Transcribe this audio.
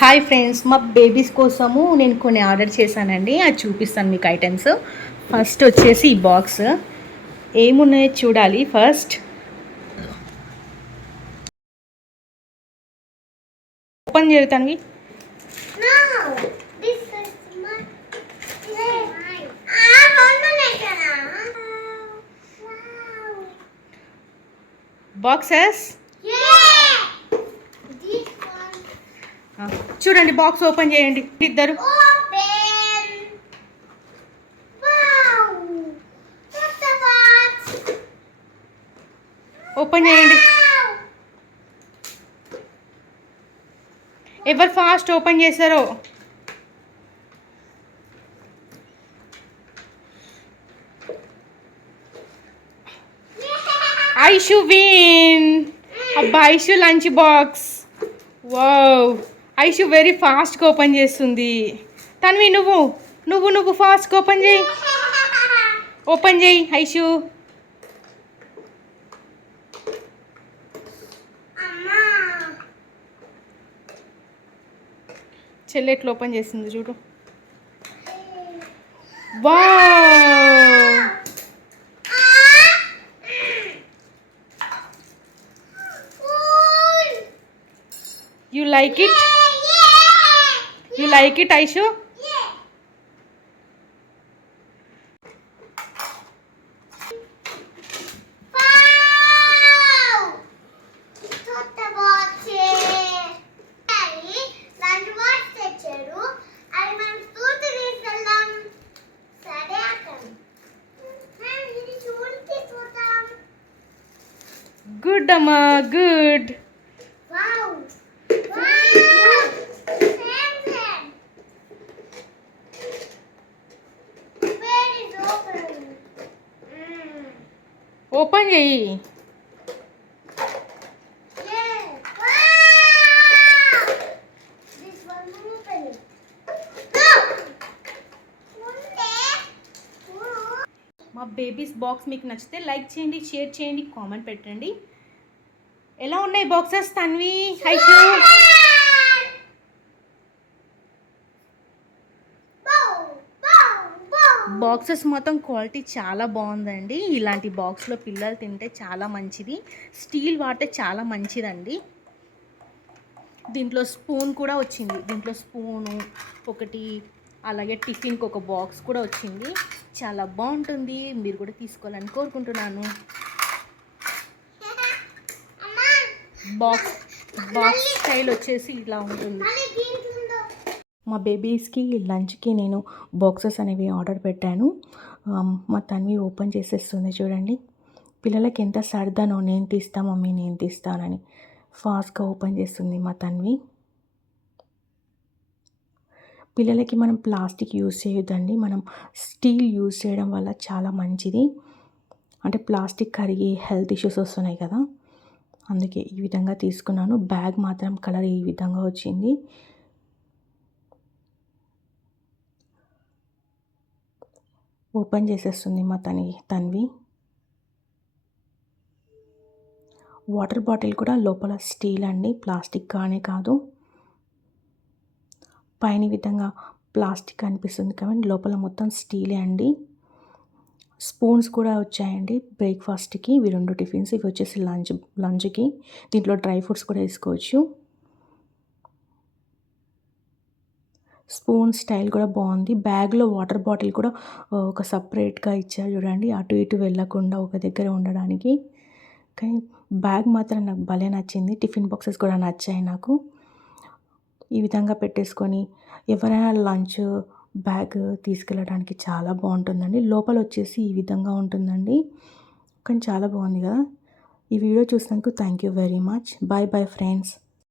Hi friends, మా babies కోసము నేను కొన్ని ఆర్డర్ చేశానండి. అది చూపిస్తాను మీకు ఐటమ్స్. ఫస్ట్ వచ్చేసి ఈ బాక్స్ ఏమున్నాయో చూడాలి. ఫస్ట్ ఓపెన్ చేస్తాను. బాక్సెస్ చూడండి, బాక్స్ ఓపెన్ చేయండి ఇద్దరు. ఓపెన్ చేయండి. ఎవరు ఫాస్ట్ ఓపెన్ చేశారో. ఐషు విన్. అబ్బా, Aishu lunch box. Wow, Aishu very ఫాస్ట్గా ఓపెన్ చేస్తుంది. తన్వి నువ్వు నువ్వు నువ్వు ఫాస్ట్గా ఓపెన్ చేయి. ఓపెన్ చేయి ఐషు. చెల్లి ఎట్లా ఓపెన్ చేస్తుంది చూడు. Wow, you like it? You like it, Aishu? Good, Amma, good. Open చేయి. మా బేబీస్ బాక్స్ మీకు నచ్చితే లైక్ చేయండి, షేర్ చేయండి, కామెంట్ పెట్టండి. ఎలా ఉన్నాయి బాక్సెస్ తన్వి, ఐషు? బాక్సెస్ మొత్తం క్వాలిటీ చాలా బాగుందండి. ఇలాంటి బాక్స్లో పిల్లలు తింటే చాలా మంచిది. స్టీల్ వాడితే చాలా మంచిదండి. దీంట్లో స్పూన్ కూడా వచ్చింది. దీంట్లో స్పూను ఒకటి, అలాగే టిఫిన్కి ఒక బాక్స్ కూడా వచ్చింది. చాలా బాగుంటుంది. మీరు కూడా తీసుకోవాలని కోరుకుంటున్నాను. బాక్స్ స్టైల్ వచ్చేసి ఇలా ఉంటుంది. మా బేబీస్కి లంచ్కి నేను బాక్సెస్ అనేవి ఆర్డర్ పెట్టాను. మా తన్వి ఓపెన్ చేసేస్తుంది చూడండి. పిల్లలకి ఎంత సరదానో, నేను తీస్తా మమ్మీ, నేను తీస్తానని ఫాస్ట్గా ఓపెన్ చేస్తుంది మా తన్వి. పిల్లలకి మనం ప్లాస్టిక్ యూజ్ చేయొద్దండి. మనం స్టీల్ యూజ్ చేయడం వల్ల చాలా మంచిది. అంటే ప్లాస్టిక్ కరిగి హెల్త్ ఇష్యూస్ వస్తున్నాయి కదా, అందుకే ఈ విధంగా తీసుకున్నాను. బ్యాగ్ మాత్రం కలర్ ఈ విధంగా వచ్చింది. ఓపెన్ చేసేస్తుంది మా తన్వి. వాటర్ బాటిల్ కూడా లోపల స్టీల్ అండి, ప్లాస్టిక్ కానీ కాదు. పైన విధంగా ప్లాస్టిక్ అనిపిస్తుంది కానీ లోపల మొత్తం స్టీలే అండి. స్పూన్స్ కూడా వచ్చాయండి బ్రేక్ఫాస్ట్కి. ఇవి 2 టిఫిన్స్. ఇవి వచ్చేసి లంచ్కి. దీంట్లో డ్రై ఫ్రూట్స్ కూడా వేసుకోవచ్చు. స్పూన్ స్టైల్ కూడా బాగుంది. బ్యాగ్లో వాటర్ బాటిల్ కూడా ఒక సపరేట్గా ఇచ్చారు చూడండి, అటు ఇటు వెళ్ళకుండా ఒక దగ్గర ఉండడానికి. కానీ బ్యాగ్ మాత్రం నాకు భలే నచ్చింది. టిఫిన్ బాక్సెస్ కూడా నచ్చాయి నాకు. ఈ విధంగా పెట్టేసుకొని ఎవరైనా లంచ్ బ్యాగ్ తీసుకెళ్ళడానికి చాలా బాగుంటుందండి. లోపల వచ్చేసి ఈ విధంగా ఉంటుందండి. కానీ చాలా బాగుంది కదా. ఈ వీడియో చూసినందుకు thank you very much. Bye bye friends.